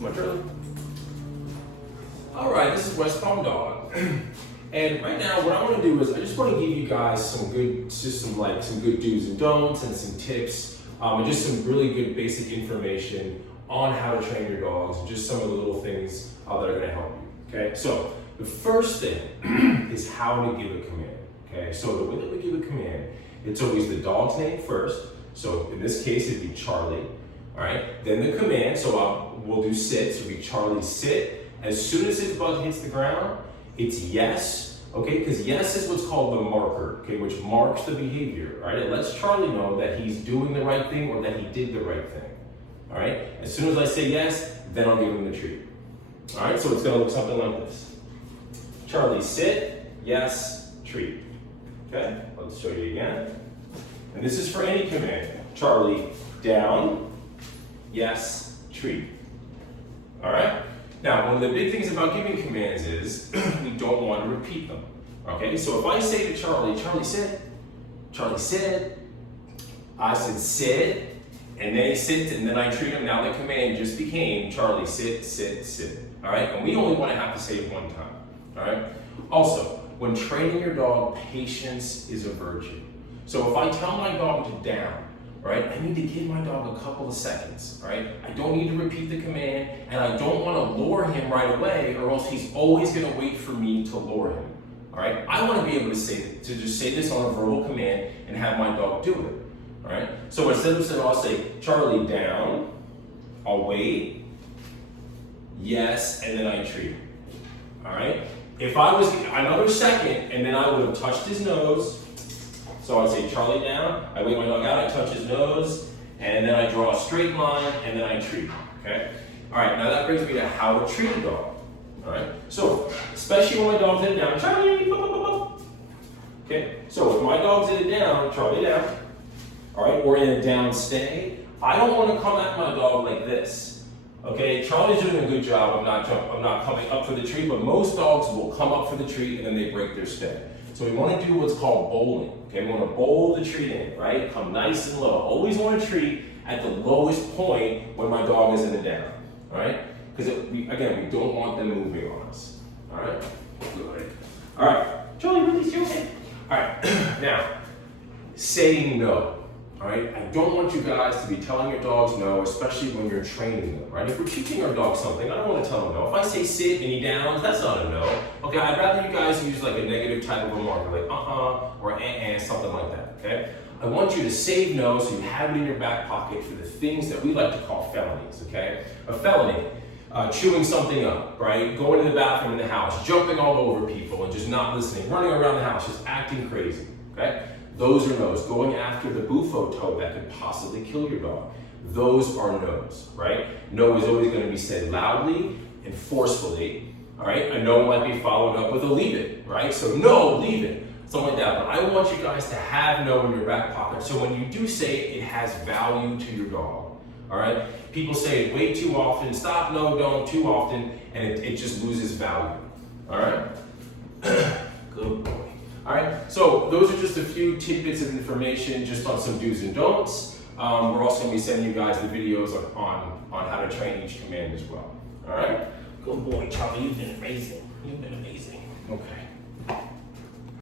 Come on, Charlie. All right, this is West Palm Dog. And right now, what I want to do is I just want to give you guys some good do's and don'ts and some tips, and just some really good basic information on how to train your dogs, and just some of the little things that are going to help you. Okay, so the first thing is how to give a command. Okay, so the way that we give a command, it's always the dog's name first. So in this case, it'd be Charlie. All right, then the command. So we'll do sit. So it'd be Charlie sit. As soon as his bug hits the ground, it's yes, okay? Because yes is what's called the marker, okay, which marks the behavior, all right? It lets Charlie know that he's doing the right thing or that he did the right thing, all right? As soon as I say yes, then I'll give him the treat, all right? So it's gonna look something like this. Charlie, sit, yes, treat, okay? Let's show you again. And this is for any command. Charlie, down, yes, treat, all right? Now, one of the big things about giving commands is we don't want to repeat them, okay? So if I say to Charlie, Charlie sit, Charlie sit, I said sit, and then he sit, and then I treat him. Now the command just became Charlie sit, sit, sit, all right? And we only want to have to say it one time, all right? Also, when training your dog, patience is a virtue. So if I tell my dog to down, right? I need to give my dog a couple of seconds, right? I don't need to repeat the command, and I don't want to lure him right away, or else he's always going to wait for me to lure him, all right? I want to be able to just say this on a verbal command and have my dog do it, all right? So instead of saying, I'll say, Charlie down, I'll wait, yes, and then I treat him, all right? If I was another second, and then I would have touched his nose. So I'd say Charlie down, I wait my dog out, I touch his nose, and then I draw a straight line, and then I treat him, okay? All right, now that brings me to how to treat a dog, all right? So, especially when my dog's in it down, Charlie, okay? So if my dog's in it down, Charlie down, all right, or in a down stay, I don't want to come at my dog like this, okay? Charlie's doing a good job of not coming up for the treat, but most dogs will come up for the treat, and then they break their stay. So we want to do what's called bowling. Okay, we want to bowl the treat in, right? Come nice and low. Always want to treat at the lowest point when my dog is in the down, all right? Because again, we don't want them moving on us, all right? Good. All right, Charlie, release your head. All right, now, saying no, all right? I don't want you guys to be telling your dogs no, especially when you're training them, right? If we're teaching our dog something, I don't want to tell them no. If I say sit and he downs, that's not a no. Okay, I'd rather you guys use like a negative type of a marker, like or something like that, okay? I want you to save no so you have it in your back pocket for the things that we like to call felonies, okay? A felony, chewing something up, right? Going to the bathroom in the house, jumping all over people and just not listening, running around the house, just acting crazy, okay? Those are no's. Going after the bufo toe that could possibly kill your dog. Those are no's, right? No is always going to be said loudly and forcefully, all right? A no might be followed up with a leave it, right? So no, leave it, something like that. But I want you guys to have no in your back pocket. So when you do say it, it has value to your dog, all right? People say it way too often. Stop, no, don't, too often, and it just loses value, all right? Good boy. All right, so those are just a few tidbits of information just on some do's and don'ts. We're also going to be sending you guys the videos on how to train each command as well. All right? Good boy, Charlie. You've been amazing. You've been amazing. Okay.